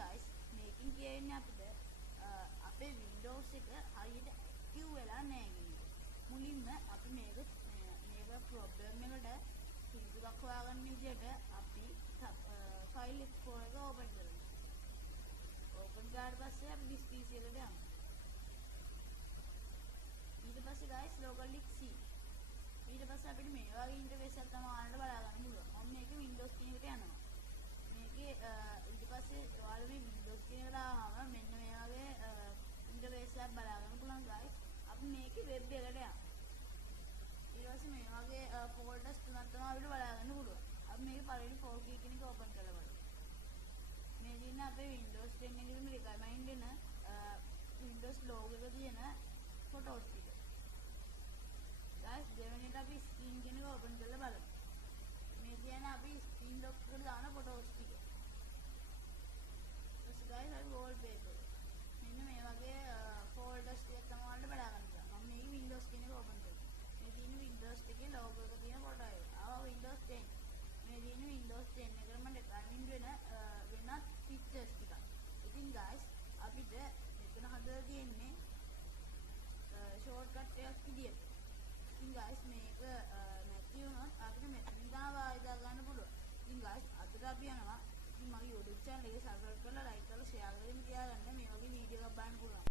guys මේකින් කියන්නේ අපිට අපේ Windows එක හරියට active වෙලා නැහැ කියන්නේ. මුලින්ම අපි මේක problem එකට පිළිතුරක් හොයාගන්න විදිහට අපි file explorer එක open කරමු. open කරාට පස්සේ අපි this PC එකට යමු. ඊට පස්සේ guys localdisk C. ඊට පස්සේ අපිට මේ වගේ ඉන්ටර්ෆේස් එකක් තමයි ආනට බලා ගන්න පුළුවන්. මම මේක Windows කියන එකට යනවා. මේකේ ඊට පස්සේ ඔයාලා මේ Windows කියන එකට ආවම මෙන්න මේ වගේ ඉන්ටර්ෆේස් එකක් බලා ගන්න පුළුවන් guys. අපි මේකේ web එකට යමු. ඊට පස්සේ මේ වගේ folders තුනක් තමයි අපිට බලා ගන්න පුළුවන්. අපි මේකේ පළවෙනි folder key කියන එක open කරලා බලමු. මේ දින අපේ Windows 10 එකේදී recommend වෙන Windows logo එක තියෙන photos ටික. guys දෙවෙනිට අපි screen කියන එක open කරලා බලමු. මේ කියන්නේ අපි screen lock එකට දාන photos ටික. ඊට guys අපි wallpaper. මෙන්න මේ වගේ folders ටික තමයි වලට බලා ගන්න පුළුවන්. මම මේ Windows කියන එක open කරනවා. මේ තියෙන Windows එකේ logo එක තියෙන photo එක. ආවා Windows 10. මේ තියෙන Windows 10 එකේ මම recommend වෙන වෙනත් features ටික. ඉතින් guys අපිට මෙතන හදලා තියෙන්නේ shortcut එකක් විදියට. ඉතින් guys මේක නැති වුණොත් අපිට මෙතනින් දාලා ගන්න පුළුවන්. ඉතින් guys අදට අපි යනවා. ඉතින් මගේ YouTube channel එක subscribe කරලා like කරලා share කරලා තියාගන්න මේ වගේ වීඩියෝ එකක් බලන්න පුළුවන්.